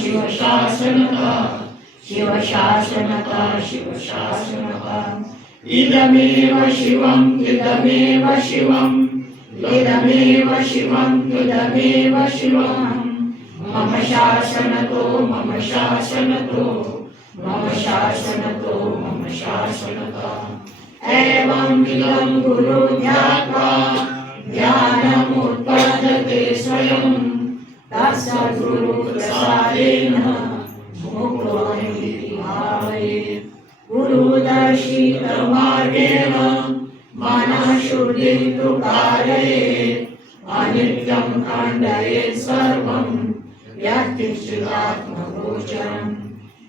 शिवशासनता शिवशासनता शिवशासनता इदमेव शिवम् इदमेव शिवम् इदमेव शिवम् इदमेव शिवम् मम शासनतो मम शासनतो मम शासनतो मम शासनता एवं इदं गुरु ध्यात्वा ज्ञानमुत्पद्यते स्वयं तत्सद्गुरु प्रसादेन मुक्तोऽहमिति भावयेत् गुरुदर्शितमार्गेण मनः शुद्धिं तु कारयेत् अनित्यं खण्डयेत् सर्वं यत्किञ्चिदात्मगोचरम्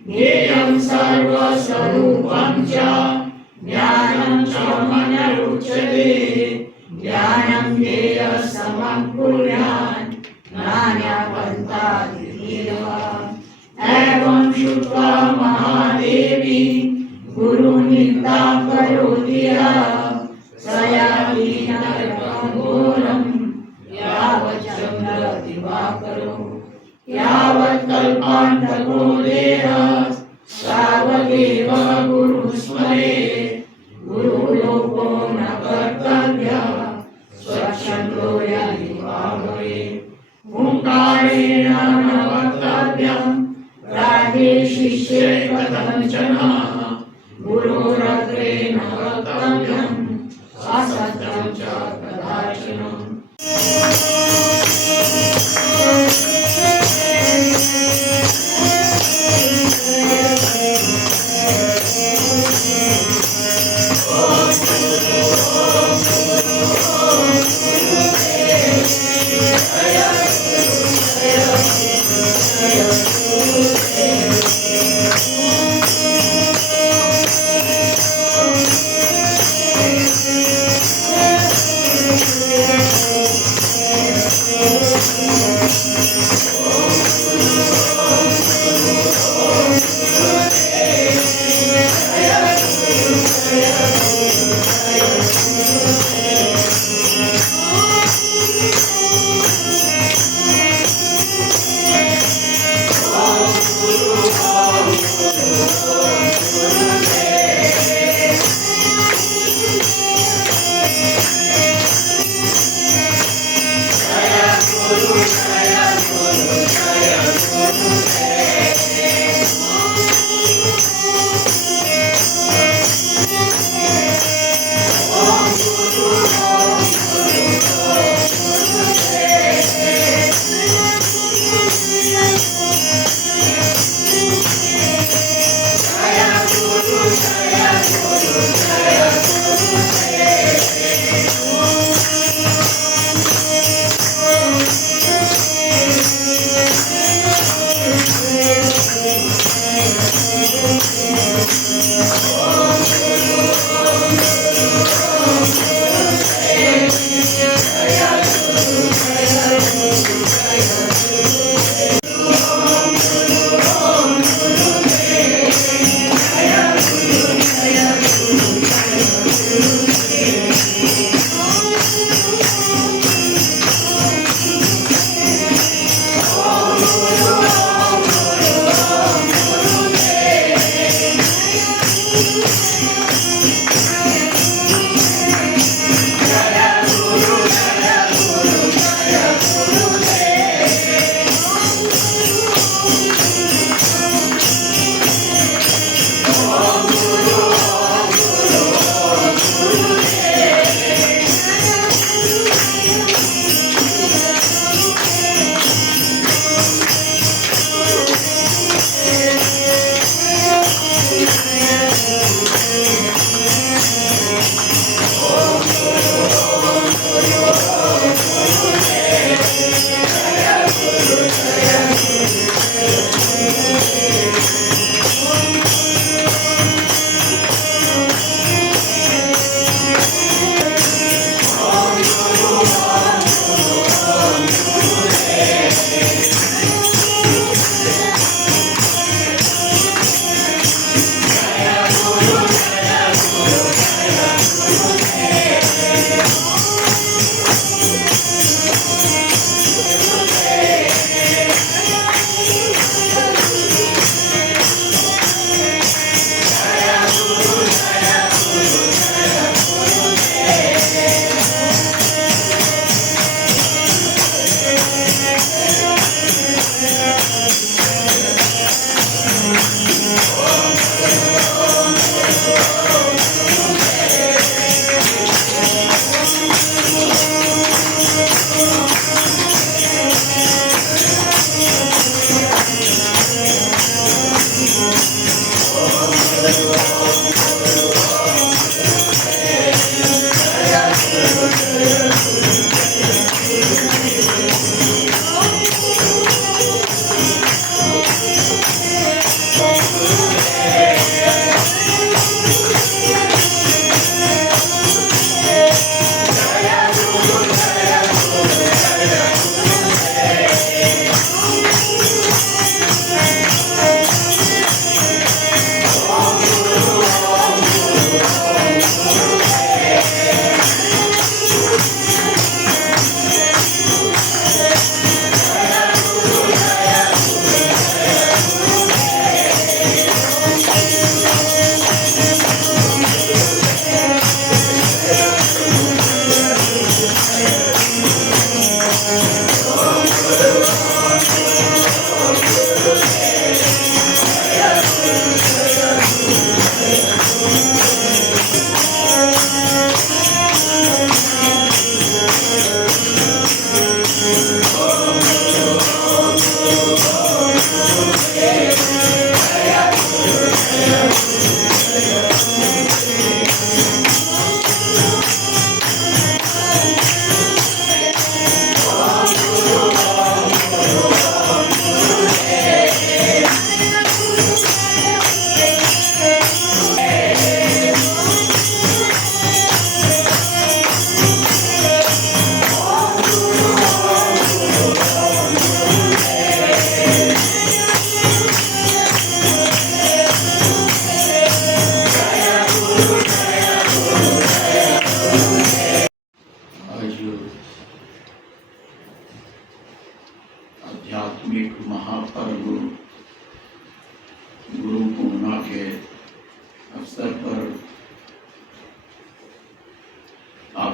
ज्ञेयं सर्वस्वरूपं च ज्ञानं च मनरुच्यते ज्ञानं ज्ञेयसमं कुर्यात् नान्यपन्थादितीर्वा एवं श्रुत्वा महादेवी गुरुनिन्दां करोति यः स याति नरकं घोरं यावत् चन्द्रदिवाकरो यावत् कल्पान्तको देहः तावदेव गुरुं स्मरेत् गुरुलोको न कर्तव्यः स्वच्छन्दो यदि वा भवेत् ओंकारेण न वक्तव्यं रागे शिष्ये कथञ्चन गुरोरग्रे न वक्तव्यम् असत्यं च कदाचन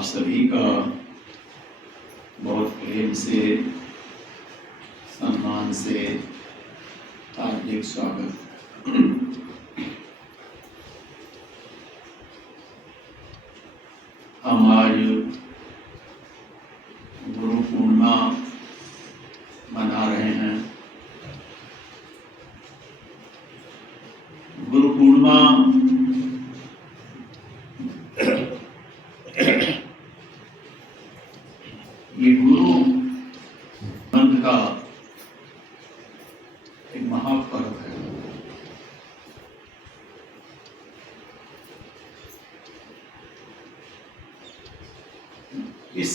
आप सभी का बहुत प्रेम से, सम्मान से हार्दिक स्वागत। हम आज गुरु पूर्णिमा मना रहे हैं। गुरु पूर्णिमा ये गुरु पंथ का एक महापर्व है। इस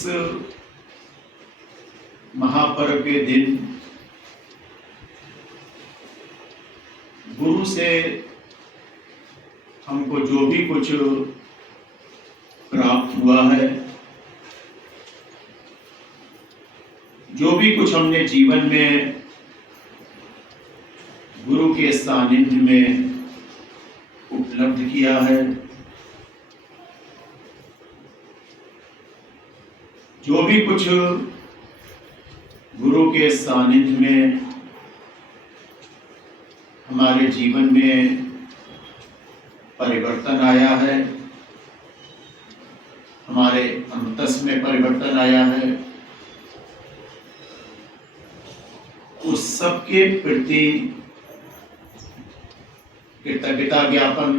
महापर्व के दिन गुरु से हमको जो भी कुछ प्राप्त हुआ है, जो भी कुछ हमने जीवन में गुरु के सानिध्य में उपलब्ध किया है, जो भी कुछ गुरु के सानिध्य में हमारे जीवन में परिवर्तन आया है, हमारे अंतस में परिवर्तन आया है, उस सब के प्रति कृतज्ञता ज्ञापन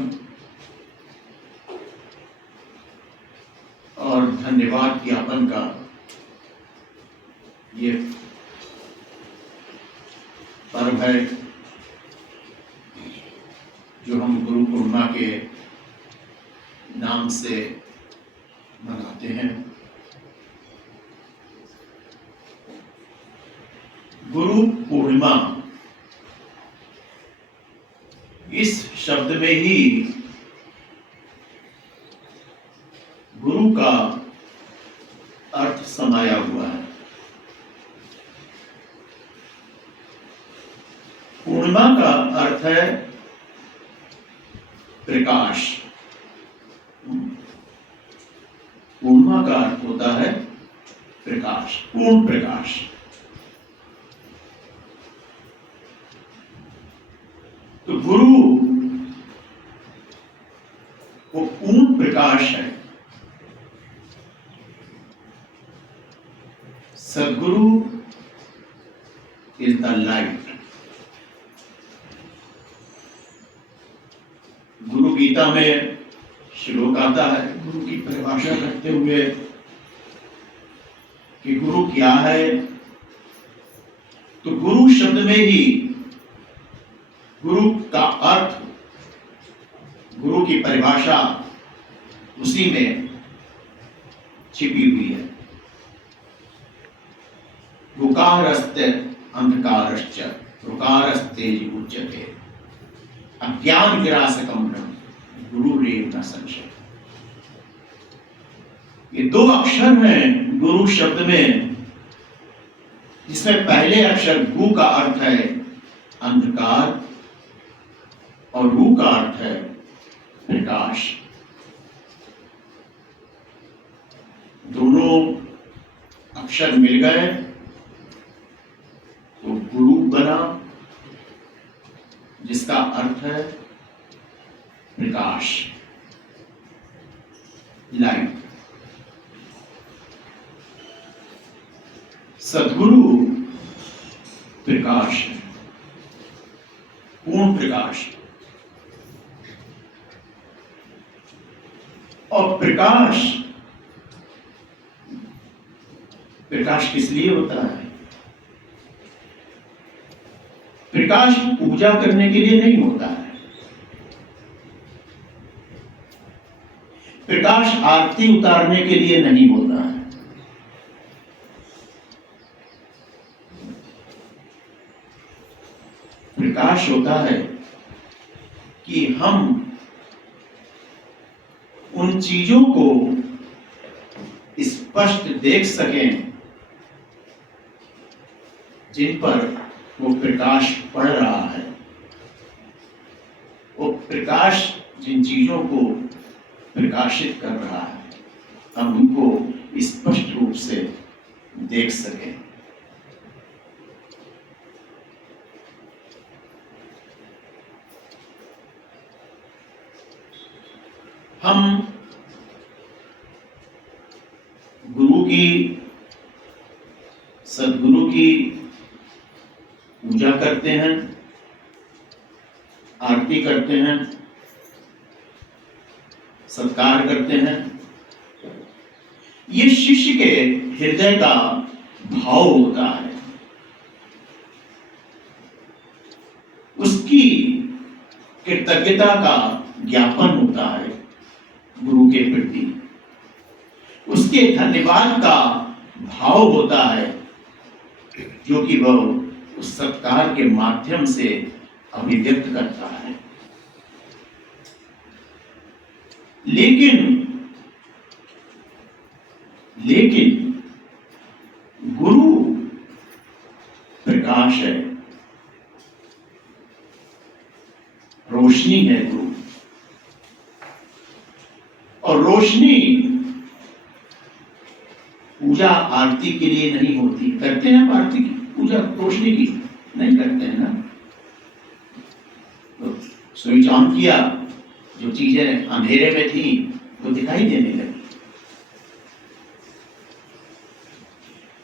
और धन्यवाद ज्ञापन का ये पर्व है जो हम गुरु पूर्णिमा के नाम से मनाते हैं। गुरु पूर्णिमा, इस शब्द में ही गुरु का अर्थ समाया हुआ है। पूर्णिमा का अर्थ है प्रकाश। पूर्णिमा का अर्थ होता है प्रकाश, पूर्ण प्रकाश। तो गुरु वो पूर्ण प्रकाश है। सद्गुरु इज द लाइट। गुरु गीता में श्लोक आता है गुरु की परिभाषा करते हुए कि गुरु क्या है। तो गुरु शब्द में ही गुरु का अर्थ, गुरु की परिभाषा उसी में छिपी हुई है। ऋकारस्ते अंधकारश्च ऋकारस्तेज उच्यते अज्ञान विनाशकम् गुरुरेव न संशय। ये दो अक्षर हैं गुरु शब्द में, जिसमें पहले अक्षर गु का अर्थ है अंधकार और रू का अर्थ है प्रकाश। दोनों अक्षर मिल गए तो गुरु बना, जिसका अर्थ है प्रकाश, लाइट। सद्गुरु प्रकाश है, पूर्ण प्रकाश। और प्रकाश, प्रकाश किस लिए होता है? प्रकाश पूजा करने के लिए नहीं होता है। प्रकाश आरती उतारने के लिए नहीं होता है। प्रकाश होता है कि हम उन चीजों को स्पष्ट देख सकें जिन पर वो प्रकाश पड़ रहा है। वो प्रकाश जिन चीजों को प्रकाशित कर रहा है, हम उनको स्पष्ट रूप से देख सकें। हम गुरु की, सद्गुरु की पूजा करते हैं, आरती करते हैं, सत्कार करते हैं। ये शिष्य के हृदय का भाव होता है, उसकी कृतज्ञता का ज्ञापन होता है गुरु के प्रति, उसके धन्यवाद का भाव होता है, जो कि वह उस सत्कार के माध्यम से अभिव्यक्त करता है। लेकिन गुरु प्रकाश है, रोशनी है गुरु। और रोशनी पूजा आरती के लिए नहीं होती। करते हैं आप आरती की पूजा रोशनी की? नहीं करते हैं ना। तो स्विच ऑन किया, जो चीजें अंधेरे में थी वो दिखाई देने लगी।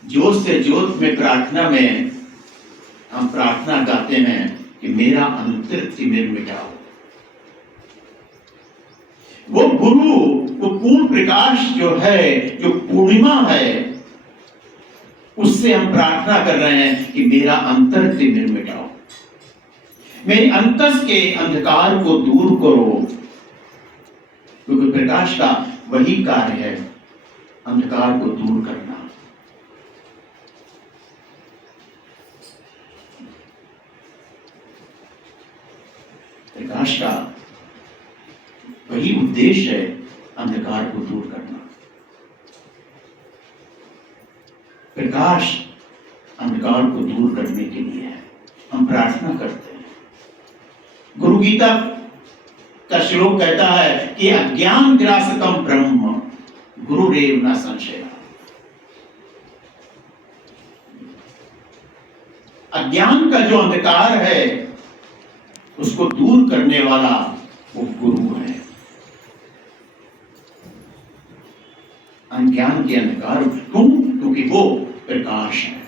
ज्योत से ज्योत में प्रार्थना में हम प्रार्थना गाते हैं कि मेरा अंतर तिमिर मिटाओ। वो गुरु, वो पूर्ण प्रकाश जो है, जो पूर्णिमा है, उससे हम प्रार्थना कर रहे हैं कि मेरा अंतर तिमिर मिटाओ, मेरे अंतस के अंधकार को दूर करो। क्योंकि प्रकाश का वही कार्य है, अंधकार को दूर करना। प्रकाश का वही उद्देश्य है, अंधकार को दूर करना। प्रकाश अंधकार को दूर करने के लिए है, हम प्रार्थना करते हैं। गुरु गीता का श्लोक कहता है कि अज्ञान ग्रासकम ब्रह्म गुरुरेव न संशय। अज्ञान का जो अंधकार है उसको दूर करने वाला वो गुरु है। अज्ञान के अंधकार क्यों? क्योंकि वो प्रकाश है,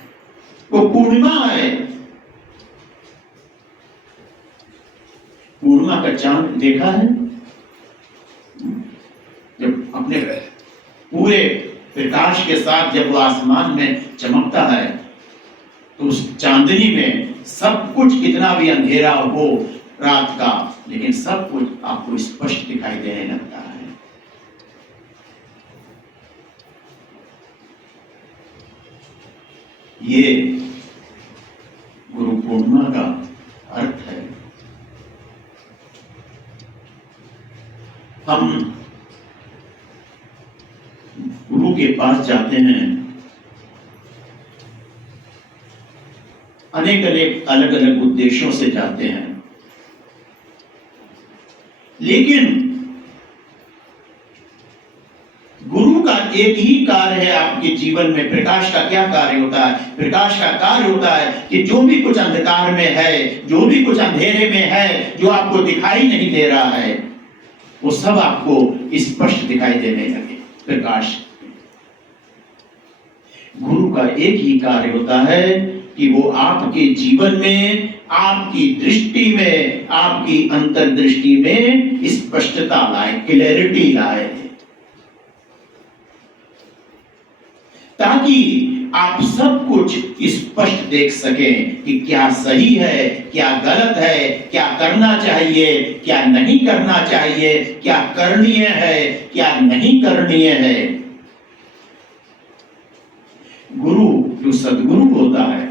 वो पूर्णिमा है। पूर्णिमा का चांद देखा है? जब अपने पूरे प्रकाश के साथ जब वो आसमान में चमकता है तो उस चांदनी में सब कुछ, कितना भी अंधेरा हो रात का, लेकिन सब कुछ आपको स्पष्ट दिखाई देने लगता है। ये गुरु पूर्णिमा का अर्थ है। हम गुरु के पास जाते हैं, अनेक अलग अलग उद्देश्यों से जाते हैं, लेकिन गुरु का एक ही कार्य है आपके जीवन में। प्रकाश का क्या कार्य होता है? प्रकाश का कार्य होता है कि जो भी कुछ अंधकार में है, जो भी कुछ अंधेरे में है, जो आपको दिखाई नहीं दे रहा है, वो सब आपको स्पष्ट दिखाई देने लगे। प्रकाश, गुरु का एक ही कार्य होता है कि वो आपके जीवन में, आपकी दृष्टि में, आपकी अंतर्दृष्टि में स्पष्टता लाए, क्लैरिटी लाए, ताकि आप सब कुछ स्पष्ट देख सकें कि क्या सही है, क्या गलत है, क्या करना चाहिए, क्या नहीं करना चाहिए, क्या करणीय है, क्या नहीं करणीय है। गुरु, जो सद्गुरु होता है,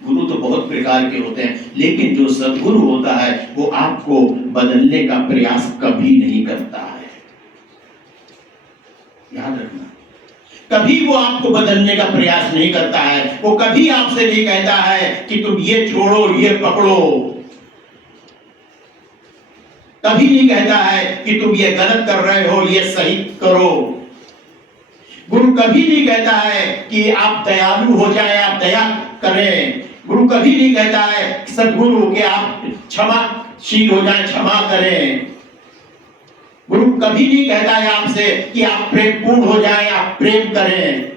गुरु तो बहुत प्रकार के होते हैं, लेकिन जो सद्गुरु होता है वो आपको बदलने का प्रयास कभी नहीं करता है। याद रखना, कभी वो आपको बदलने का प्रयास नहीं करता है। वो कभी आपसे नहीं कहता है कि तुम ये छोड़ो, ये पकड़ो। कभी नहीं कहता है कि तुम ये गलत कर रहे हो, ये सही करो। गुरु कभी नहीं कहता है कि आप दयालु हो जाए, आप दया करें। गुरु कभी नहीं कहता है सद्गुरु कि आप क्षमाशील हो जाए, क्षमा करें। गुरु कभी नहीं कहता है आपसे कि आप प्रेमपूर्ण हो जाए, आप प्रेम करें।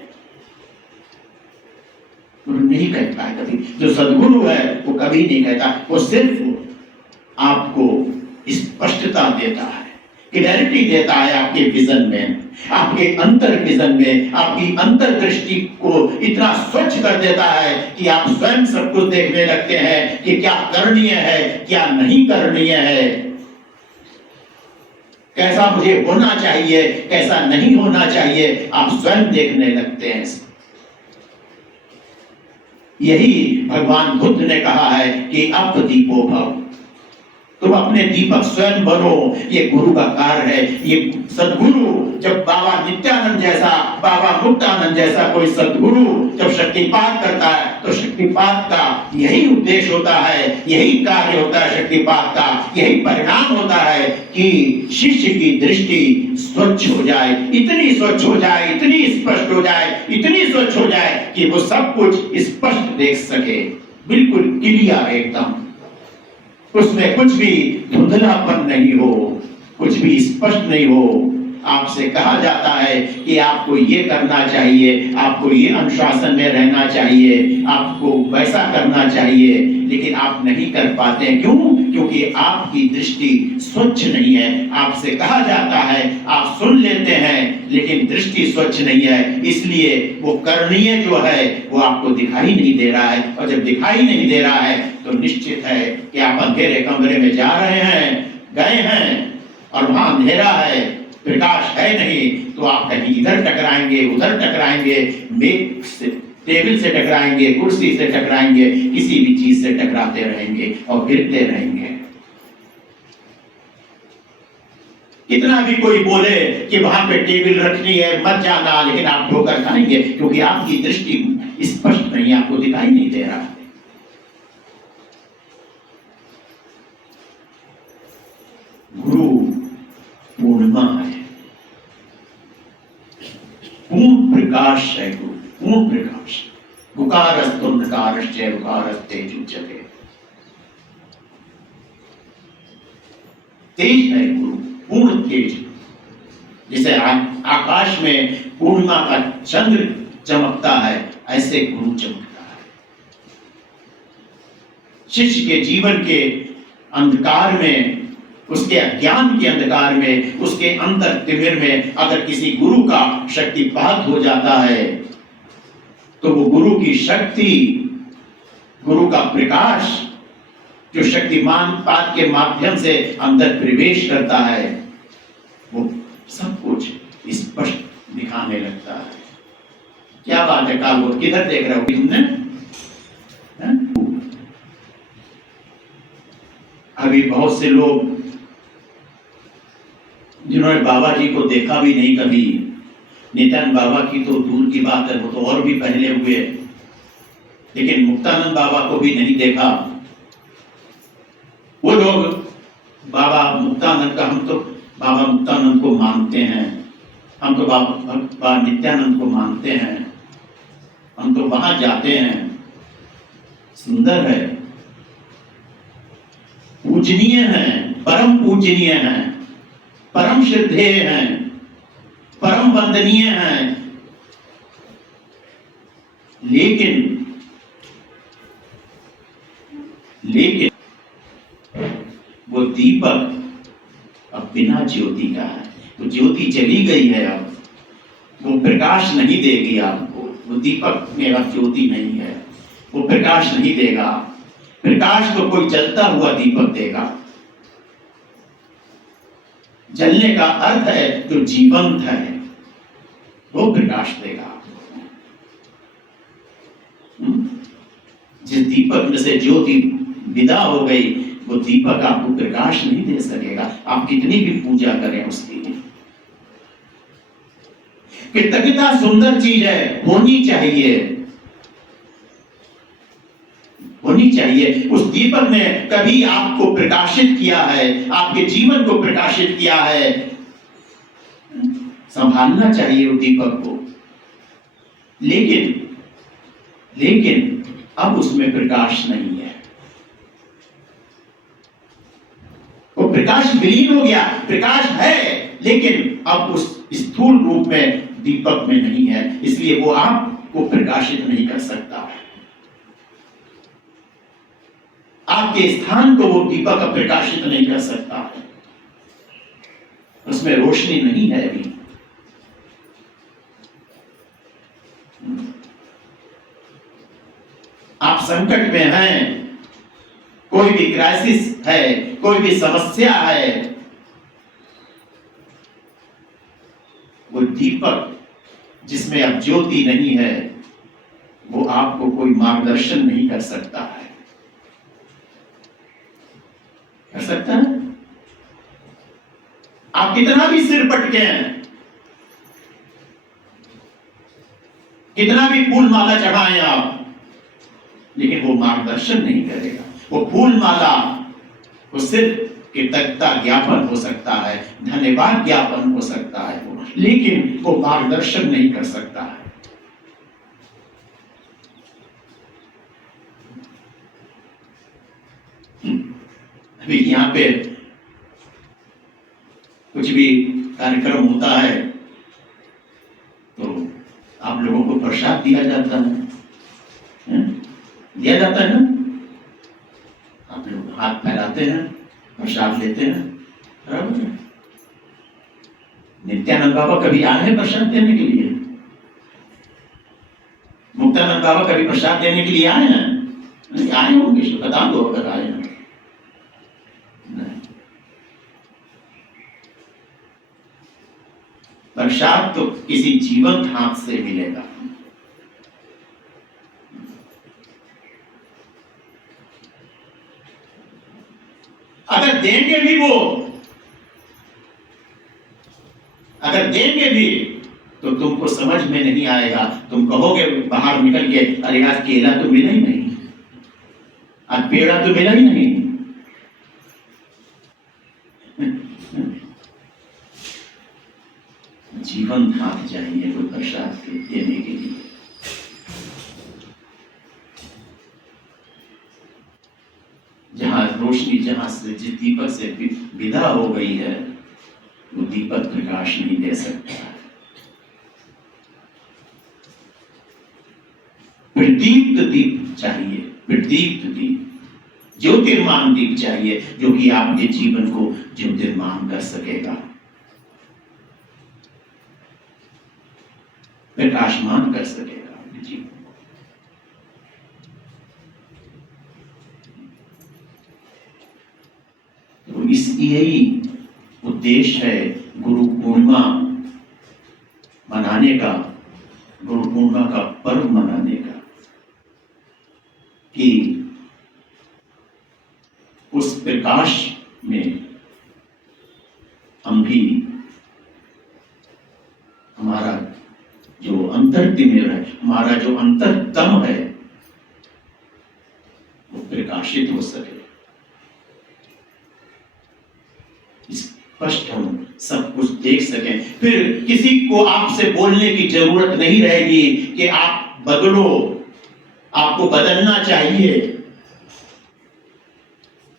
गुरु नहीं कहता है कभी। जो सद्गुरु है वो कभी नहीं कहता, वो सिर्फ आपको स्पष्टता देता है, क्लैरिटी देता है आपके विजन में, आपके अंतर विजन में, आपकी अंतर दृष्टि को इतना स्वच्छ कर देता है कि आप स्वयं सब कुछ देखने लगते हैं कि क्या करणीय है, क्या नहीं करणीय है, कैसा मुझे होना चाहिए, कैसा नहीं होना चाहिए, आप स्वयं देखने लगते हैं। यही भगवान बुद्ध ने कहा है कि अब दीपो भव, तुम अपने दीपक स्वयं बनो। ये गुरु का कार्य है। ये सद्गुरु जब बाबा नित्यानंद जैसा, बाबा मुक्तानंद जैसा कोई सद्गुरु जब शक्तिपात करता है तो शक्तिपात का यही उद्देश्य होता है, यही कार्य होता है शक्तिपात का, यही परिणाम होता है कि शिष्य की दृष्टि स्वच्छ हो जाए, इतनी स्वच्छ हो जाए, इतनी स्पष्ट हो जाए, इतनी स्वच्छ हो जाए कि वो सब कुछ स्पष्ट देख सके, बिल्कुल क्लियर एकदम, उसमें कुछ भी धुंधलापन नहीं हो, कुछ भी स्पष्ट नहीं हो। आपसे कहा जाता है कि आपको ये करना चाहिए, आपको ये अनुशासन में रहना चाहिए, आपको वैसा करना चाहिए, लेकिन आप नहीं कर पाते हैं। क्यों? क्योंकि आपकी दृष्टि स्वच्छ नहीं है। आपसे कहा जाता है, आप सुन लेते हैं, लेकिन दृष्टि स्वच्छ नहीं है, इसलिए वो करणीय जो है वो आपको दिखाई नहीं दे रहा है। और जब दिखाई नहीं दे रहा है तो निश्चित है कि आप अंधेरे कमरे में जा रहे हैं, गए हैं और वहां अंधेरा है, प्रकाश है नहीं, तो आप कहीं इधर टकराएंगे, उधर टकराएंगे, मेज से, टेबल से टकराएंगे, कुर्सी से टकराएंगे, किसी भी चीज से टकराते रहेंगे और गिरते रहेंगे। कितना भी कोई बोले कि वहां पे टेबल रखनी है, मत जाना, लेकिन आप ठोकर खाएंगे क्योंकि आपकी दृष्टि स्पष्ट नहीं, आपको दिखाई नहीं दे रहा। गुरु पूर्णिमा है, पूर्ण प्रकाश है गुरु, पूर्ण प्रकाश। गुकारस्तुंधकारश्च गुकारस्तेजुच्यते, तेज है गुरु, पूर्ण तेज। जैसे आकाश में पूर्णिमा का चंद्र चमकता है, ऐसे गुरु चमकता है। शिष्य के जीवन के अंधकार में, उसके अज्ञान के अंधकार में, उसके अंतर तिमिर में अगर किसी गुरु का शक्तिपात हो जाता है तो वो गुरु की शक्ति, गुरु का प्रकाश जो शक्तिमान पात के माध्यम से अंदर प्रवेश करता है, वो सब कुछ स्पष्ट दिखाने लगता है। क्या बात है कालबोध, किधर देख रहे हो तुमने? अभी बहुत से लोग जिन्होंने बाबा जी को देखा भी नहीं कभी, नित्यानंद बाबा की तो दूर की बात है, वो तो और भी पहले हुए, लेकिन मुक्तानंद बाबा को भी नहीं देखा। वो लोग बाबा मुक्तानंद का, हम तो बाबा मुक्तानंद को मानते हैं, हम तो बाबा नित्यानंद को मानते हैं, हम तो वहां जाते हैं। सुंदर है, पूजनीय है, परम पूजनीय है, परम श्रद्धेय हैं, परम वंदनीय हैं, लेकिन वो दीपक अब बिना ज्योति का है। वो ज्योति चली गई है, अब वो प्रकाश नहीं देगी आपको। वो दीपक में अब ज्योति नहीं है, वो प्रकाश नहीं देगा। प्रकाश तो कोई जलता हुआ दीपक देगा। जलने का अर्थ है जो जीवंत है, वो प्रकाश देगा। जिस दीपक में से ज्योति विदा हो गई, वो दीपक आपको प्रकाश नहीं दे सकेगा, आप कितनी भी पूजा करें उसकी। कृतज्ञता सुंदर चीज है, होनी चाहिए, होनी चाहिए। उस दीपक ने कभी आपको प्रकाशित किया है, आपके जीवन को प्रकाशित किया है, संभालना चाहिए उस दीपक को। लेकिन लेकिन अब उसमें प्रकाश नहीं है। वो प्रकाश विलीन हो गया। प्रकाश है लेकिन अब उस स्थूल रूप में दीपक में नहीं है, इसलिए वो आपको प्रकाशित नहीं कर सकता है। आपके स्थान को वो दीपक प्रकाशित नहीं कर सकता है, उसमें रोशनी नहीं है अभी। आप संकट में हैं, कोई भी क्राइसिस है, कोई भी समस्या है, वो दीपक जिसमें अब ज्योति नहीं है, वो आपको कोई मार्गदर्शन नहीं कर सकता है। कर सकता है? आप कितना भी सिर पटके हैं, कितना भी फूल माला चढ़ाएं आप, लेकिन वो मार्गदर्शन नहीं करेगा। वो फूल माला वो सिर्फ कृतज्ञता ज्ञापन हो सकता है, धन्यवाद ज्ञापन हो सकता है वो, लेकिन वो मार्गदर्शन नहीं कर सकता है। अभी यहाँ पे कुछ भी कार्यक्रम होता है तो आप लोगों को प्रसाद दिया जाता है, दिया जाता है ना? आप लोग हाथ फैलाते हैं, प्रसाद लेते हैं, बराबर है। नित्यानंद बाबा कभी आए हैं प्रसाद देने के लिए? मुक्तानंद बाबा कभी प्रसाद देने के लिए आए हैं? नहीं आए होंगे, बता दो अगर आए हैं। प्रसाद तो किसी जीवंत हाथ से मिलेगा। अगर देंगे भी वो, अगर देंगे भी तो तुमको समझ में नहीं आएगा। तुम कहोगे बाहर निकल के, अरे आज केला तो मिला ही नहीं, आज पेड़ा तो मिला ही नहीं। जीवन हाथ चाहिए कोई प्रसाद के देने के लिए। जहां रोशनी, जहां से जिस दीपक से विदा हो गई है, वो दीपक प्रकाश नहीं दे सकता। प्रदीप्त दीप चाहिए, प्रदीप्त दीप, ज्योतिर्मान दीप चाहिए, जो कि आपके जीवन को ज्योतिर्मान कर सकेगा, प्रकाशमान कर सकेगा आपके जीवन को। तो इस यही उद्देश्य है गुरु पूर्णिमा मनाने का, गुरु पूर्णिमा का पर्व मनाने का, कि उस प्रकाश में हम भी, हमारा जो अंतर्तिमिर है, हमारा जो अंतरतम है, वो प्रकाशित हो सके, स्पष्ट हम सब कुछ देख सकें। फिर किसी को आपसे बोलने की जरूरत नहीं रहेगी कि आप बदलो, आपको बदलना चाहिए,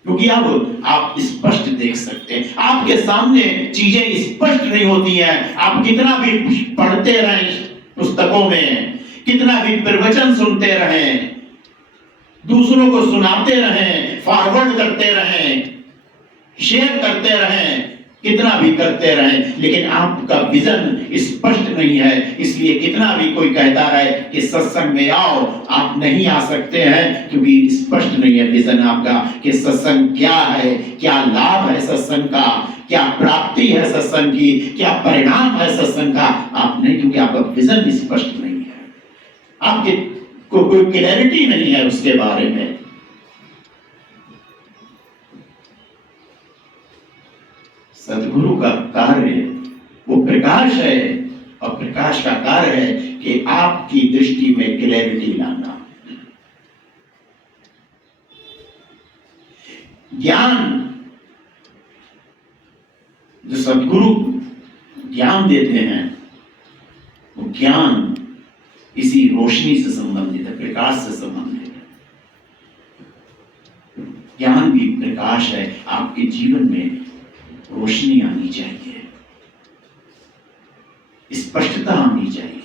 क्योंकि अब आप स्पष्ट देख सकते हैं। आपके सामने चीजें स्पष्ट नहीं होती हैं। आप कितना भी पढ़ते रहें पुस्तकों में, कितना भी प्रवचन सुनते रहें, दूसरों को सुनाते रहें, फॉरवर्ड करते रहें, शेयर करते रहें, कितना भी करते रहें, लेकिन आपका विजन स्पष्ट नहीं है। इसलिए कितना भी कोई कहता है कि सत्संग में आओ, आप नहीं आ सकते हैं, क्योंकि स्पष्ट नहीं है विजन आपका कि सत्संग क्या है, क्या लाभ है सत्संग का, क्या प्राप्ति है सत्संग की, क्या परिणाम है सत्संग का। आप नहीं, क्योंकि आपका विजन स्पष्ट नहीं है, आपके को कोई क्लैरिटी नहीं है उसके बारे में। सदगुरु का कार्य वो प्रकाश है, और प्रकाश का कार्य है कि आपकी दृष्टि में क्लैरिटी लाना। ज्ञान, जो सदगुरु ज्ञान देते हैं, वो ज्ञान इसी रोशनी से संबंधित है, प्रकाश से संबंधित है। ज्ञान भी प्रकाश है। आपके जीवन में रोशनी आनी चाहिए, स्पष्टता आनी चाहिए।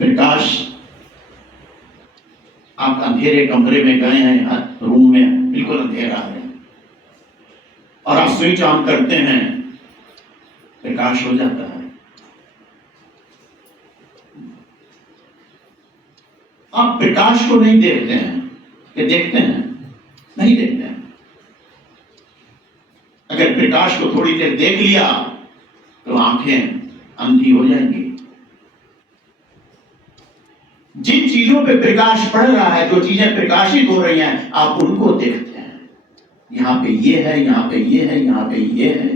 प्रकाश, आप अंधेरे कमरे में गए हैं, रूम में बिल्कुल अंधेरा है, और आप स्विच ऑन करते हैं, प्रकाश हो जाता है। आप प्रकाश को नहीं देखते हैं कि देखते हैं, नहीं देखते हैं। अगर प्रकाश को थोड़ी देर देख लिया तो आंखें अंधी हो जाएंगी। जिन चीजों पे प्रकाश पड़ रहा है, जो चीजें प्रकाशित हो रही हैं, आप उनको देखते हैं। यहाँ पे ये है, यहाँ पे ये है, यहाँ पे ये है,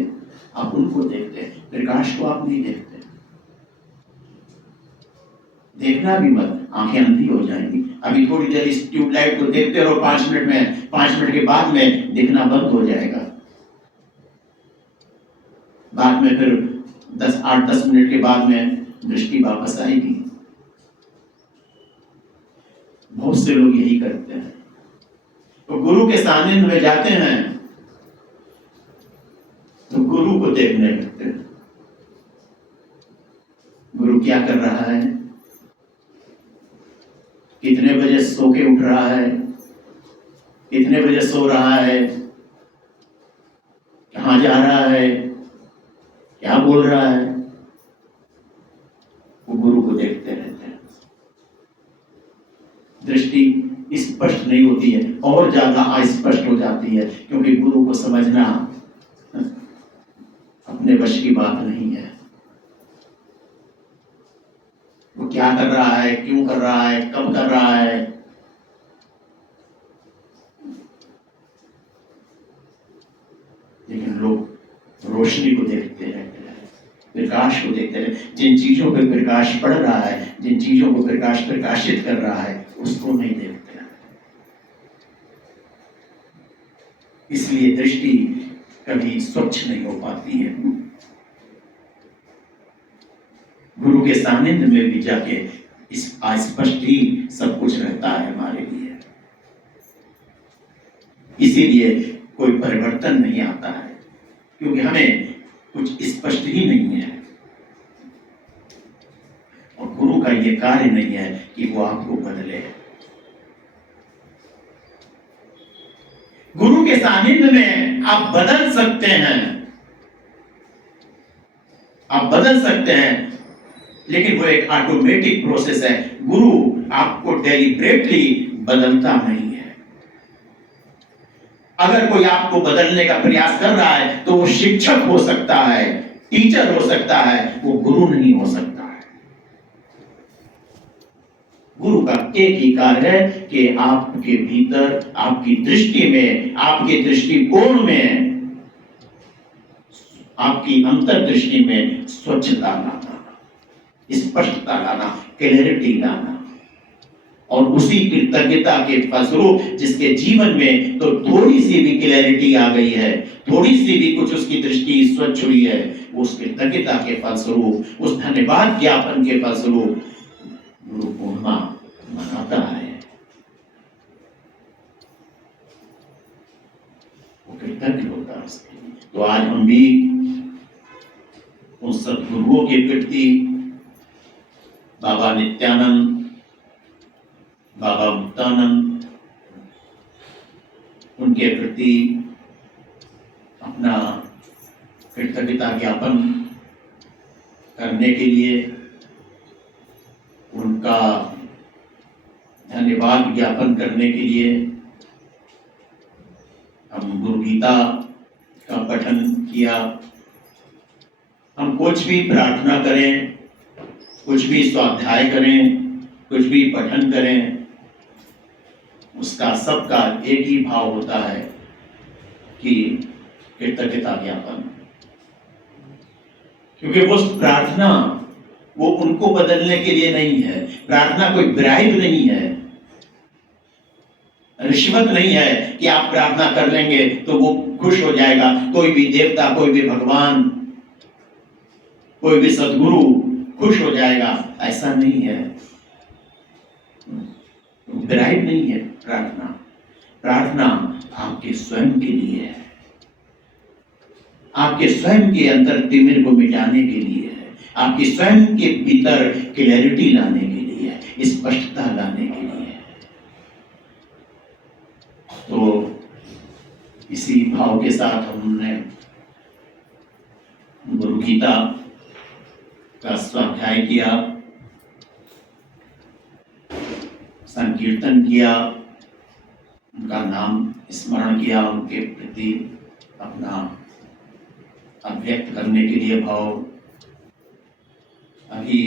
आप उनको देखते हैं, प्रकाश को आप नहीं देखते। देखना भी मत, आंखें अंधी हो जाएंगी। अभी थोड़ी देर इस ट्यूबलाइट को देखते रहो, 5 मिनट के बाद में देखना बंद हो जाएगा। बाद में फिर 8-10 मिनट के बाद में दृष्टि वापस आएगी। बहुत से लोग यही करते हैं। तो गुरु के सानिध्य में जाते हैं तो गुरु को देखने लगते हैं। गुरु क्या कर रहा है, कितने बजे सो के उठ रहा है, कितने बजे सो रहा है, कहां जा रहा है, क्या बोल रहा है, वो गुरु को देखते रहते हैं। दृष्टि स्पष्ट नहीं होती है, और ज्यादा अस्पष्ट हो जाती है, क्योंकि गुरु को समझना अपने वश की बात नहीं है। वो क्या कर रहा है, क्यों कर रहा है, कब कर रहा है, लेकिन लोग रोशनी को देखते रहते हैं, प्रकाश को देखते हैं। जिन चीजों पर प्रकाश पड़ रहा है, जिन चीजों को प्रकाश प्रकाशित कर रहा है, उसको नहीं देखते। इसलिए दृष्टि कभी स्वच्छ नहीं हो पाती है। गुरु के सानिध्य में भी जाके इस अस्पष्ट ही सब कुछ रहता है हमारे लिए। इसीलिए कोई परिवर्तन नहीं आता है, क्योंकि हमें कुछ स्पष्ट ही नहीं है, और गुरु का ये कार्य नहीं है कि वो आपको बदले। गुरु के सानिध्य में आप बदल सकते हैं, आप बदल सकते हैं, लेकिन वो एक ऑटोमेटिक प्रोसेस है। गुरु आपको डेलिब्रेटली बदलता नहीं है। अगर कोई आपको बदलने का प्रयास कर रहा है तो वो शिक्षक हो सकता है, टीचर हो सकता है, वो गुरु नहीं हो सकता है। गुरु का एक ही कार्य है कि आपके भीतर, आपकी दृष्टि में, आपके दृष्टिकोण में, आपकी अंतर्दृष्टि में स्वच्छता लाना, स्पष्टता लाना, क्लैरिटी लाना, और उसी कृतज्ञता के फलस्वरूप जिसके जीवन में तो थोड़ी सी भी क्लैरिटी आ गई है, थोड़ी सी भी कुछ उसकी दृष्टि स्वच्छ हुई है, उस कृतज्ञता के फलस्वरूप, उस धन्यवाद ज्ञापन के फलस्वरूप गुरु पूर्णिमा मनाता है। वो कृतज्ञ होता है उसके लिए। तो आज हम भी उन सद्गुरुओं के प्रति, बाबा नित्यानंद, बाबा मुक्तानंद, उनके प्रति अपना कृतज्ञता ज्ञापन करने के लिए, उनका धन्यवाद ज्ञापन करने के लिए हम गुरु गीता का पठन किया। हम कुछ भी प्रार्थना करें, कुछ भी स्वाध्याय करें, कुछ भी पठन करें, उसका सबका एक ही भाव होता है कि कृतज्ञता ज्ञापन। क्योंकि वो प्रार्थना वो उनको बदलने के लिए नहीं है, प्रार्थना कोई ब्राइब नहीं है। रिश्वत नहीं है कि आप प्रार्थना कर लेंगे तो वो खुश हो जाएगा। कोई भी देवता, कोई भी भगवान, कोई भी सदगुरु खुश हो जाएगा, ऐसा नहीं है। ब्राइब नहीं है प्रार्थना। प्रार्थना आपके स्वयं के लिए है, आपके स्वयं के अंदर तिमिर को मिटाने के लिए है, आपके स्वयं के भीतर क्लैरिटी लाने के लिए है, स्पष्टता लाने के लिए है। तो इसी भाव के साथ हमने गुरु गीता का स्वाध्याय किया, संकीर्तन किया, उनका नाम स्मरण किया, उनके प्रति अपना अभिव्यक्त करने के लिए भाव। अभी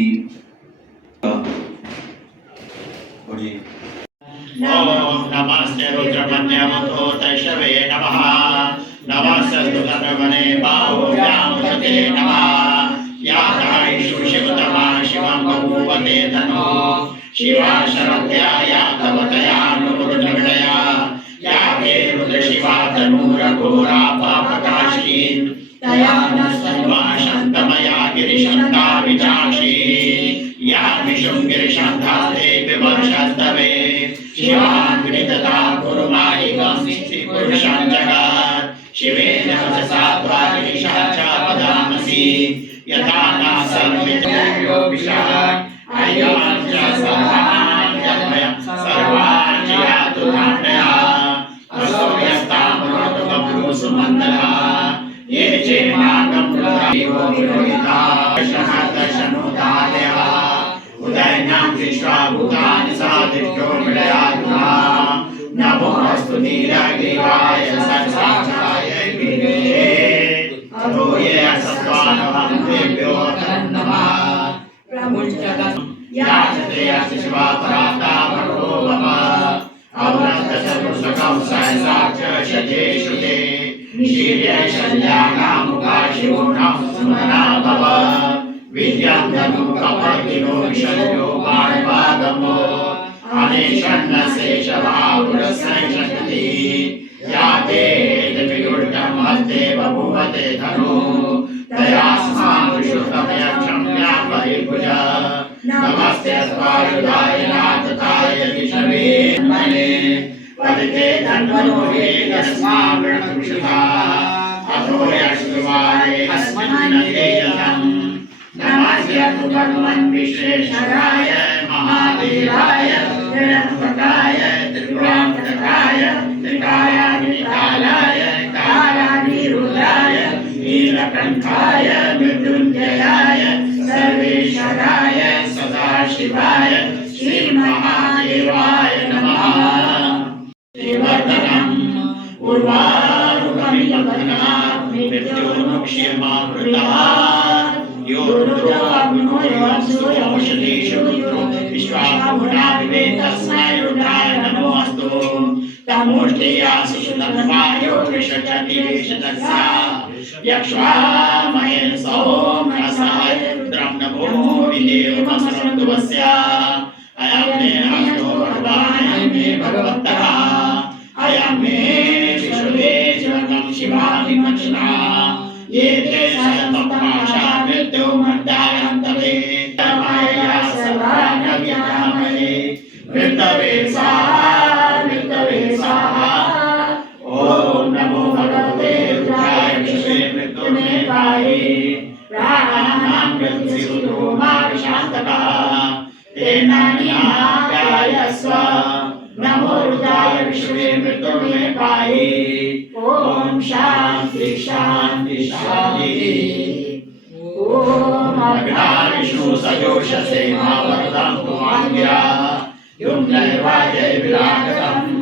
ओम नमस्ते रुद्रमन्यवतो तैषवे नमः। नमस्ते सर्वने बाहुव्यामुदते नमः। यादायिषु शिवतमा शिवं बभूवते तनो शिवा शरद्या या तवतयानुरुद्रविडया या वेरुद्र शिवा तनूरघोरा पापकाशी तया न सर्वा शन्तमया गिरिशन्ता विचाक्षी या विशुं गिरिशन्तास्ते विवर्षस्तवे शिवाग्निदता गुरुमायिकं पुरुषं जगात् शिवेन वचसा त्वागिरिशा चापदामसि यथा न सर्वो विशात् अयं च सर्वाण्यद्वयं सर्वाज्यातु धाम्नया असो यस्तामृतबभ्रो सुमन्दला ये चेमागं प्रयो विरोहिता दशनोदालयः उदयनां विश्वाभूतानि साधिष्ठो मृडयात्मा नमोऽस्तु नीलग्रीवाय सरसाक्षाय गिरिवे अतो ये असत्त्वानहं तेभ्यो नमः प्रभुर्जगत् याचते यस्य शिवा पराता भगवो मम अवरतसपुस्तकं सहसाक्षशतेषु ते निशीर्यशल्यानामुखा शिवो नः सुमना भव विद्यं धनुकपर्दिनो विशल्यो बाणवागमो अनेशन्न शेषभावुरसंशक्ति याते दिव्युष्टं हस्ते बभूवते धनु तयास्मां विशुद्धमयक्षं व्यापरिभुजा नमस्ते स्वायुधाय नाथताय विष्णवे मने पतिते धन्वनो हे तस्मां विष्णुषुधा अथो यश्वाय अस्मिन् तेजसं नमस्ते भगवन् विश्वेश्वराय महादेवाय त्रिलोककाय त्रिपुरान्तकाय त्रिकायानिकालाय कालानिरुद्राय नीलकण्ठाय मृत्युञ्जयाय सर्वेश्वराय सदाशिवाय श्रीमहादेवाय नमः। देवतरम् उर्वारुकमिलघनात् मृत्युर्मुक्ष्यमामृतः यो रुद्रो अग्नो सूर्योषधीषु रुद्रो विश्वाभुवना विवेक तस्मै रुद्राय नमोऽस्तु तमूर्तियासु सुतन्वायो विशचति विशतस्या यक्ष्वामहे सौम्यसाय रुद्रं नमो विदेवमसरन्तुवस्य अयं मे हस्तो भगवान् अयं मे भगवत्तः अयं मे विश्वे जगतं शिवादिमक्षणा ये ते सर्वपाशा मृत्युमर्दायन्तवे माया सर्वानव्यामहे मृतवे स्वाहा ओम नमो भगवते रुद्राय विश्वे मृत्युर्मे पाहि प्राणानां मृत्युसिद्धो मार्गशान्तकः तेनान्याप्यायस्व नमो रुद्राय विश्वे मृत्युर्मे पाहि ओम शांति शांति शांति ओम अग्नाविष्णु सजोषसे महावरदं कुमार्या युं नैवाजय विरागतम्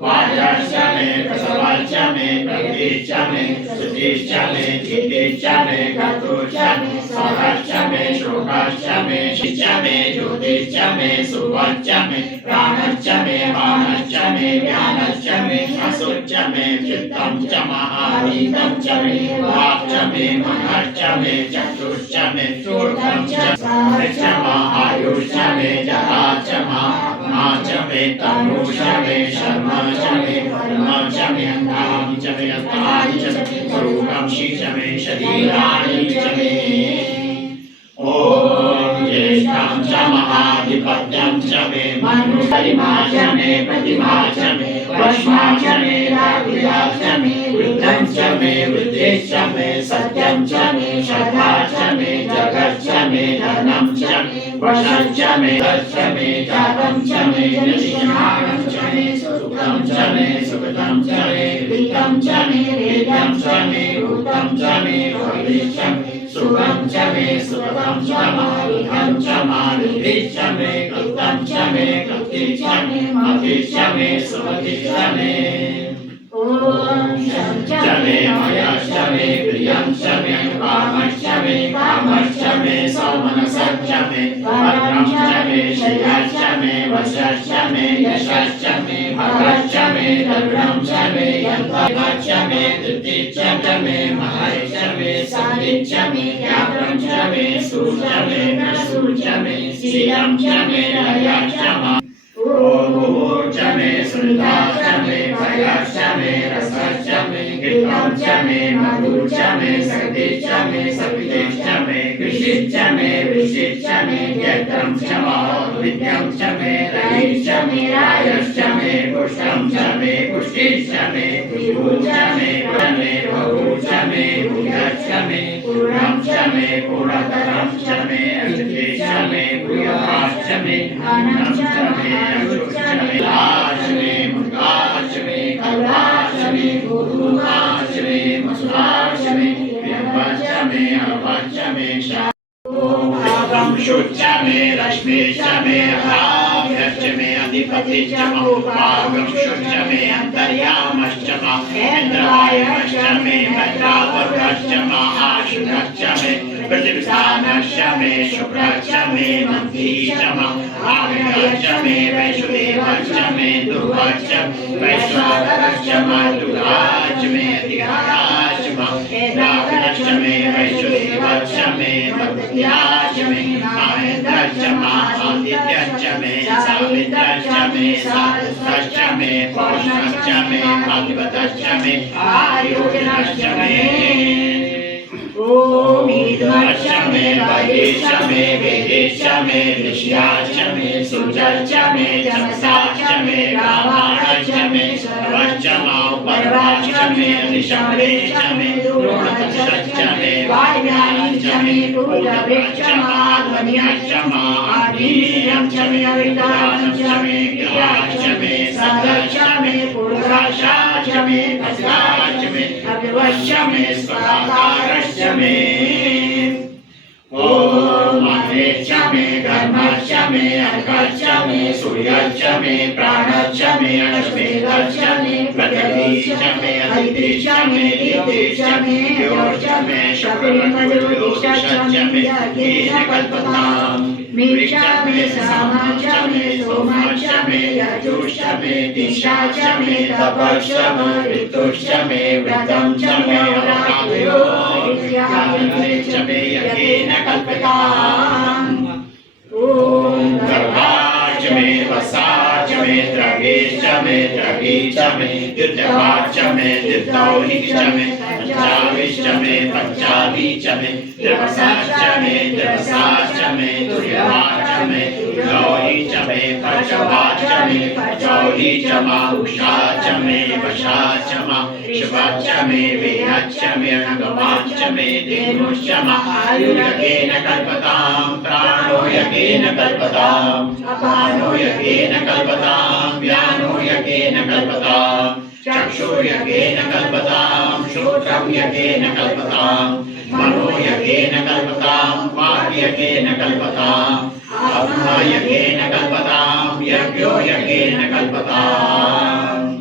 वाजश्च मे प्रसवाश्च मे प्रतीश्च मे सुतीश्च मे धीतिश्च मे गतुश्च मे सहश्च मे शोकश्च मे शिश्च मे ज्योतिश्च मे सुवश्च मे प्राणश्च मे मानश्च मे ज्ञानश्च मे असुश्च मे चित्तं च महानीतं च मे वाक् च मे मनश्च मे चक्षुश्च मे श्रोत्रं च महायुश्च मे जरा च मा च मे मे तनु च मे शर्म च मे कर्म च मे अंगानि च मे हस्तानि च मे रूपं च मे शरीराणि च मे ओम ज्येष्ठं च महाधिपत्यं च मे मनुष्यरिमा च मे प्रतिमा च मे वश्मा च मे राहुया च मे वृद्धं च मे वृद्धि च मे सत्यं च मे श्रद्धा च मे जगत् च मे धनं च मे वशं च मे च मे जातं च मे जनिष्यमाणं च मे सुखं च मे सुखदं च मे वित्तं च मे वेदं च मे भूतं च मे भविष्यं सुखं च मे सुखदं च मारिहं च मारिभिः च मे कृतं च मे कृतिः च मे मतिः च मे सुमतिः च मे ओम शं च मे मयश्च मे प्रियं च मे कामश्च मे कामश्च मे सौमनसश्च मे भद्रं च मे शयश्च मे वशश्च मे यशश्च मे भगश्च मे दृढं च मे यन्त्रश्च मे धृतिश्च मे महश्च मे सन्धिश्च मे व्याघ्रं च मे सूर्च मे प्रसूच मे शीलं च मे लयश्च मे ओम च मे सुधा च मे भयश्च मे रसश्च मे घृतं च मे मधु च मे सतिश्च मे सपितिश्च मे कृषिश्च मे वृषिश्च मे यत्रं च विद्यं च मे रहिश्च मे रायश्च मे पुष्टं च मे पुष्टिश्च मे विभुश्च मे बहु च मे भूयश्च मे पूर्णं च मे पूर्णतरं च मे अक्षिश्च मे भूयश्च मे धनं च मे अक्षुश्च मे लाश मे मुगाश मे कल्वाश मे गोधूमाश मे मसुराश मे व्यंबच मे अवच मे ओम शुच्च मे रश्मिश्च मे भाव्यश्च मे अधिपतिश्च महोभागं शुच्च मे अन्तर्यामश्च महेन्द्रायश्च मे भद्रावतश्च महाशुनश्च मे प्रतिष्ठानश्च मे शुक्रश्च मे मन्थीश्च आग्नेयश्च मे वैष्णुदेवश्च मे ध्रुवश्च वैश्वानरश्च मधुराज मे अधिराज द्राविडश्च मे वैष्णुदेवश्च मे मद्याच मे महेन्द्रश्च आदित्यश्च मे सावित्रश्च मे सारस्वश्च मे पौष्णश्च मे भागवतश्च मे आर्योजनश्च मे ओम ईद्मश्च मे वैश्च मे वेदेश्च मे ऋष्याश्च मे सूर्यश्च मे जमसाश्च मे रामाश्च मे सर्वश्च परवाश्च मे ऋषभेश्च मे द्रोणश्च मे वायुयाश्च मे पूर्ववेश्च ध्वनिश्च आधीयश्च मे अविदानश्च मे क्रियाश्च मे सदश्च मे पूर्वाश्च मे भस्माश्च मे अभिवश्च मे स्वाकारश्च मे ओम महेश्च मे धर्मश्च मे अर्घश्च मे सूर्यश्च मे प्राणश्च मे अश्वेतश्च मे पृथिवीश्च मे अदितिश्च मे दीप्तिश्च मे योश्च मे शुक्रमज्योतिश्च मे येन कल्पताम् मीच मे सामश्च मे सोमश्च मे यजुश्च मे दिशाश्च मे तपश्च मे ऋतुश्च मे व्रतं च मे रात्रयो च मे यज्ञेन कल्पताम् ओम गर्भाच मे वसाच मे द्रवेश्च मे द्रवीच मे तीर्थवाच मे तीर्थौहिच मे पंचाविश्च मे पंचावीच मे द्रवसाच मे द्रवसाच मे तुर्यवाच मे तुर्यौहिच मे पचवाच मे पचौहिच माहुषाच मे वशाच मा शिवाच मे वेहच मे अङ्गवाच मे धेनुश्च आयुर्यज्ञेन कल्पताम् प्राणो यज्ञेन कल्पताम् अपानो यज्ञेन कल्पताम् व्यानो यज्ञेन कल्पताम् चक्षुर्यज्ञेन कल्पताम् श्रोत्रं यज्ञेन कल्पताम् मनो यज्ञेन कल्पताम् वाक्यज्ञेन कल्पताम् आत्मा यज्ञेन कल्पताम् यज्ञो यज्ञेन कल्पताम्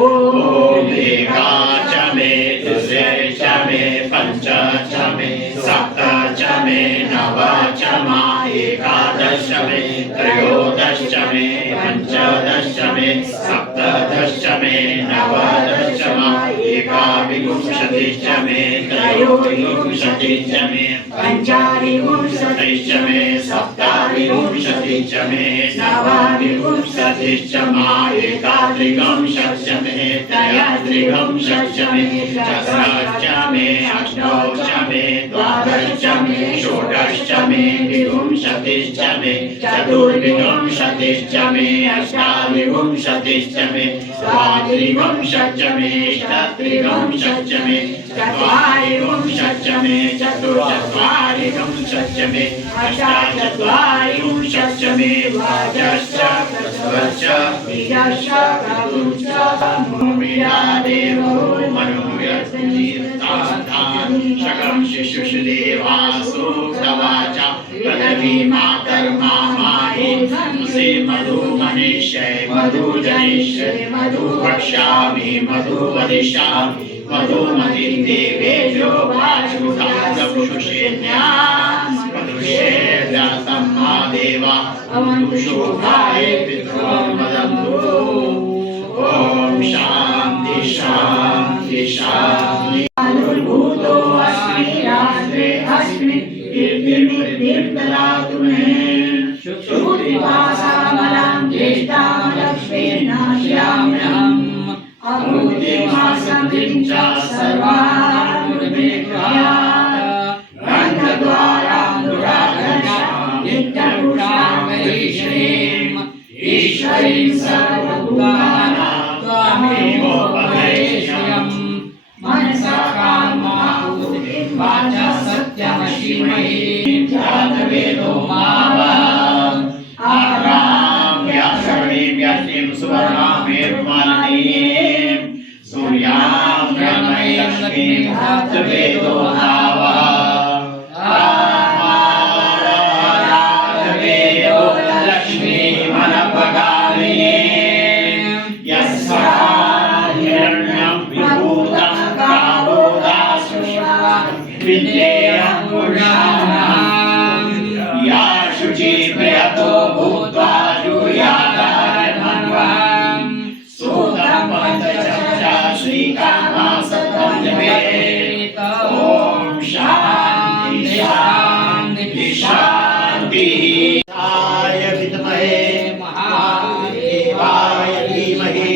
ओम एका च मे द्वितीय च मे पंच च मे सप्त च मे नव च मा एकादश मे त्रयोदश मे पंचदश मे सप्तदश मे नवदश मा एकाविंशतिश्च मे त्रयोविंशतिश्च मे पंचविंशतिश्च मे सप्ताविंशतिश्च चतुर्विंशतिश्च मे नवविंशतिश्च मा एकात्रिंशच्च मे त्रयात्रिंशच्च मे चतुर्थ मे अष्टौश्च मे द्वादशश्च मे षोडशश्च मे विंशतिश्च मे चतुर्विंशतिश्च मे अष्टाविंशतिश्च मे द्वात्रिंशच्च मे चतुर्विंशच्च मे चत्वारिंशच्च मे चतुश्चत्वारिंशच्च मे अष्टाचत्वारिंशच्च मे द्वादशश्च षोडशश्च बीजश्च क्रतुश्च देवो मनुयतीर्थानि शकं शिशुषदेवासु प्रवाचा पृथिवी मातर्मा माहि से मधु मनीष्ये मधु जनिष्ये मधु वक्ष्यामि मधु वदिष्यामि मधुमती देवेभ्यो वाचुषेण्या मधुषेभ्यः मा देवा अवन्तुषोभाय पितरो वदन्तु ॐ शान्ति शान्ति शान्ति अनुर्भूतो अस्मि राष्ट्रे अस्मि कीर्तिर्ददातु मे श्रुतिभाषामलां ज्येष्ठां लक्ष्मीर्नाश्याम्यहम् अभूतिमासं च सर्वानुर्विघ्नात् ग्रन्थद्वारां दुराधर्षां नित्यपुरुषां वैष्णवीम् ईश्वरीं सर्वभूतानां त्वामेवोपदेश्यम् मनसा काममाहुतिं वाचा सत्यमशिमयि जातवेदो मावः आरां व्याकरणीं व्यासीं सुवर्णामेरुमाननीं सूर्यां ब्रह्मलक्ष्मीं धातवेदो नावः रामवेदो लक्ष्मीमनपगामिनीं यस्यां हिरण्यं विभूतं कामोदासुष्वा विद्येयं पुरुषाणां या शुचि प्रियतो भूत्वा जुयादारमन्वहं सूतं पञ्चचर्चा श्रीकामा सतं जपेत् ॐ शान्ति शान्ति शान्तिः आय विद्महे महादेवाय धीमहि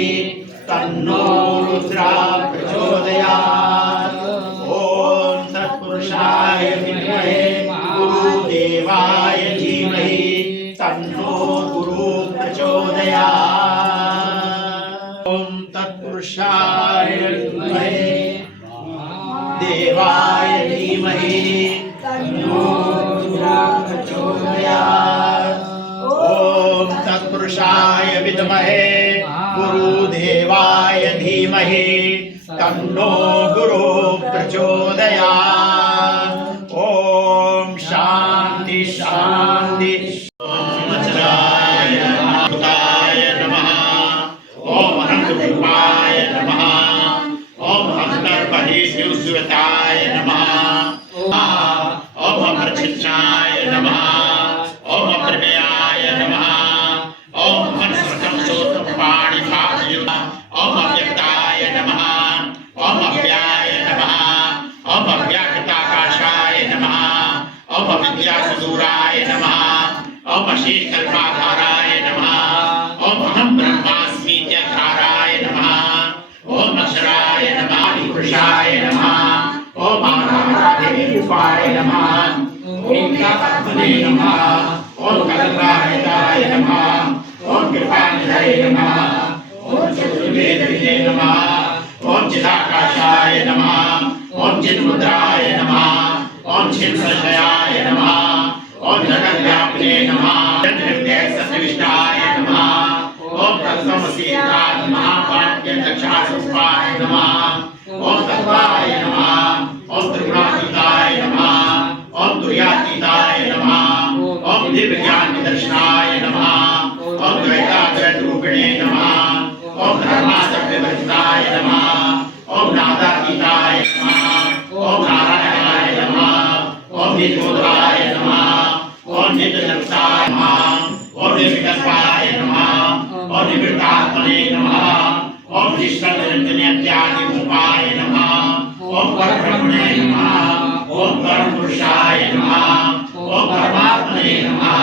तन्नो रुद्रः प्रचोदयात् ॐ तत्पुरुषाय विद्महे गुरुदेवाय धीमहि तन्नो गुरुः प्रचोदयात् ॐ तत्पुरुषाय विद्महे देवाय धीमहि तन्नो गुरुः प्रचोदयात् ॐ तत्पुरुषाय विद्महे गुरुदेवाय धीमहि तन्नो गुरुः प्रचोदयात् ॐ शान्ति शान्ति वज्राय नमः ॐ अनन्तरूपाय नमः ॐ अन्तर्बहिर्युज्वताय नमः ॐ अमरचित्राय नमः ॐ अप्रमेयाय नमः ॐ मनस्वतं सोतं पाणिपादयुः ॐ अव्यक्ताय नमः ॐ अव्याय नमः ॐ अव्याकृताकाशाय नमः ॐ अविद्यासुदूराय नमः ॐ अशीकल्पाधाराय नमः ॐ अहं ब्रह्मास्मीत्यकाराय नमः ॐ अक्षराय नमः पुरुषाय नमः ॐ आराधनाय नमः ॐ कामपदे नमः ॐ कल्पाहिताय नमः ॐ कृपानिधये नमः ॐ चतुर्वेदविदे नमः ॐ चिदाकाशाय नमः ॐ चिन्मुद्राय नमः ॐ चिन्संशयाय नमः ॐ जगद्व्यापिने नमः हृदय सत्विष्टाय नमः ॐ तत्समसीताय महापाण्ड्यदक्षासुपाय नमः ॐ तत्त्वाय नमः ॐ त्रिगुणातीताय नमः ॐ तुर्यातीताय नमः ॐ दिव्यज्ञानदर्शनाय नमः ॐ द्वैताद्वैतरूपिणे नमः ॐ धर्मासक्तिवर्जिताय नमः ॐ नादातीताय नमः ॐ नारायणाय नमः ॐ नित्योदाय नमः ॐ नित्यनिर्मुक्ताय नमः ॐ निर्विकल्पाय नमः ॐ निवृत्तात्मने नमः ॐ निष्कलनिरञ्जनेत्यादिरूपाय नमः ॐ परब्रह्मणे नमः ॐ परमपुरुषाय नमः ॐ परमात्मने नमः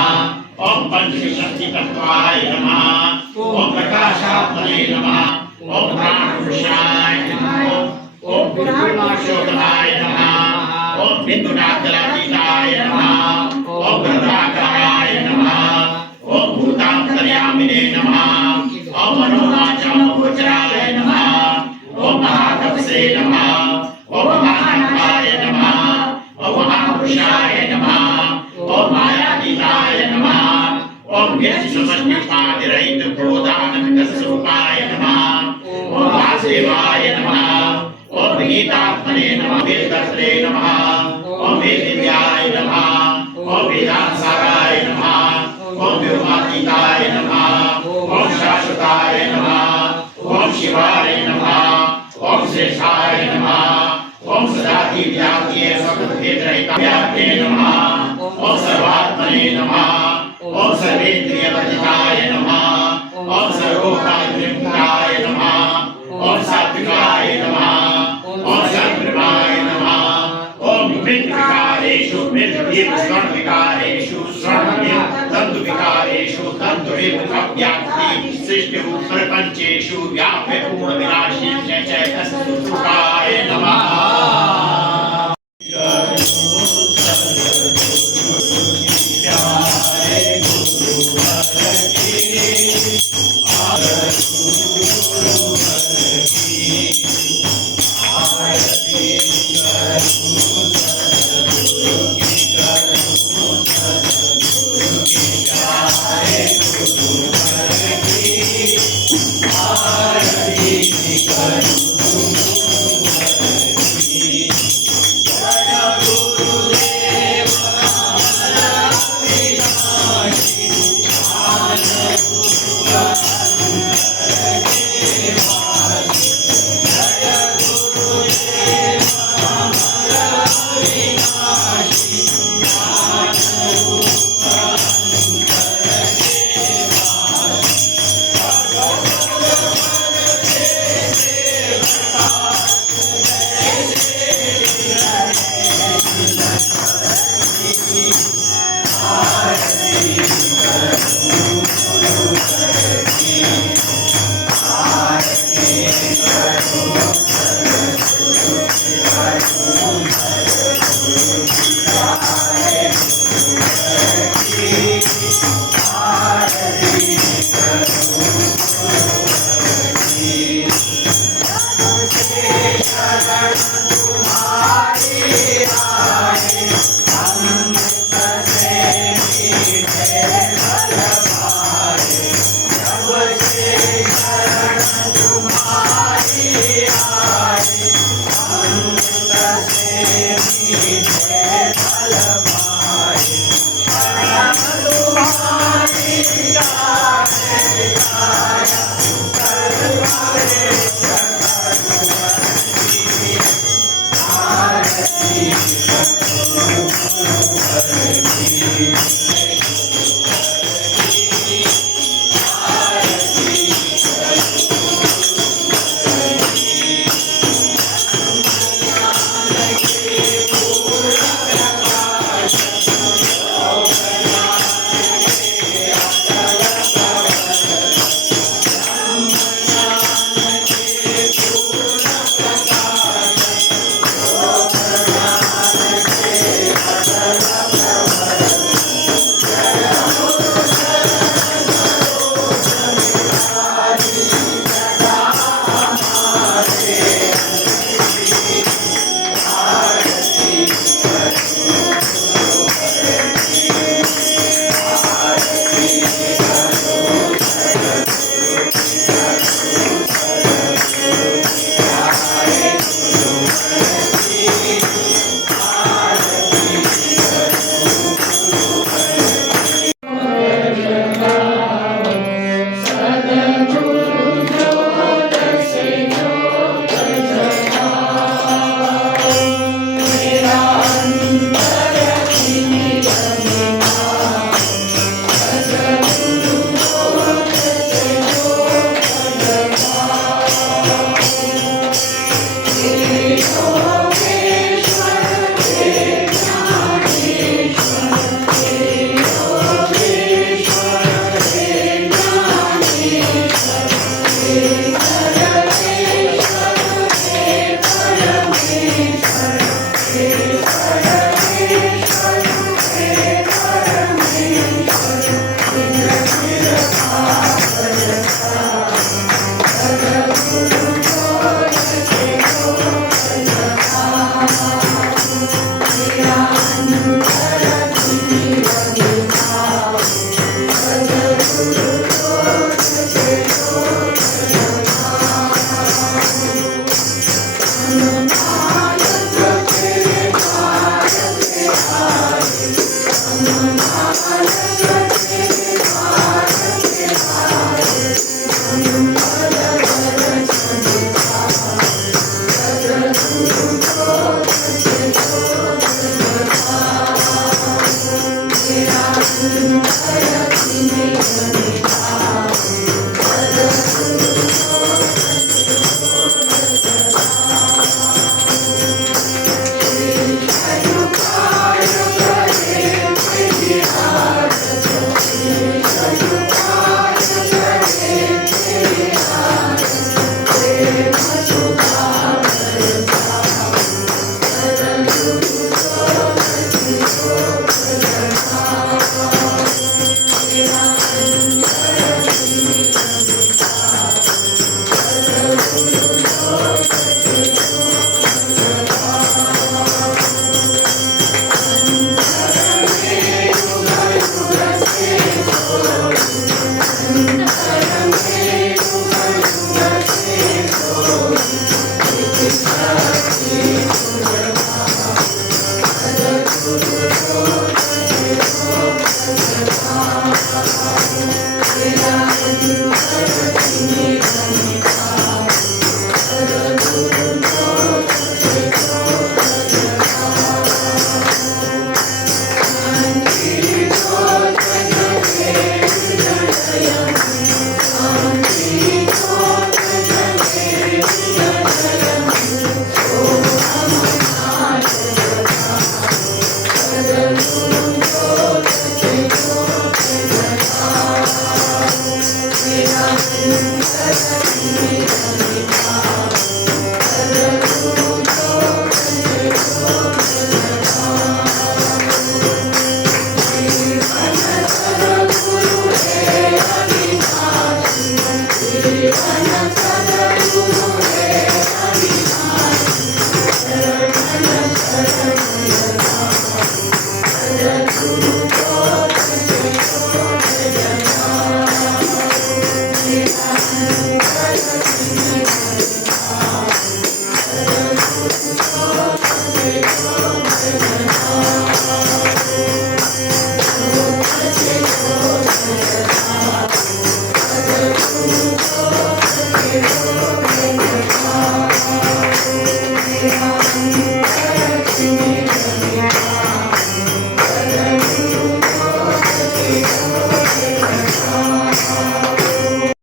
ॐ ओम पंचशक्ति तत्वाय नमः, ओम प्रकाशात्मने नमः, ओम प्राणपुरुषाय नमः, ओम पुरुषोत्तमाय नमः, ओम बिंदुनाथातीताय नमः, ओम गंगाधराय नमः, ओम भूतांतर्यामिने नमः, ओम मनोवाचामगोचराय नमः, ओम महातपसे नमः, ओम महानाथाय नमः, ओम महापुरुषाय नमः, ओम मायातीताय नमः, ओम व्यक्तिसमष्टिपादिरहित प्रोदानविकसरूपाय नमः, ओम वासुदेवाय नमः, ओम गीतात्मने नमः, वेदकर्त्रे नमः, ओम वेदव्याय नमः, ओम वेदांतसाराय नमः, ओम व्योमातीताय नमः, ओम शाश्वताय नमः, ओम शिवाय नमः, ओम श्रेष्ठाय नमः, ओम सदाधिव्याप्तिये सकलभेदरहिताय नमः, ओम सर्वात्मने नमः, ओम सर्वेन्द्रियवर्जिताय नमः, ओम सर्वोपनिर्मुक्ताय नमः, ओम सात्विकाय नमः, ओम सर्वप्रेमाय नमः, ओम मृत्विकारेषु मृत्युभिः स्वर्णविकारेषु स्वर्णभिः तन्तुविकारेषु तन्तुभिर्व्याप्ति सृष्टिरूप प्रपञ्चेषु व्याप्य पूर्णविनाशी चैतन्यस्वरूपाय नमः। Thank you.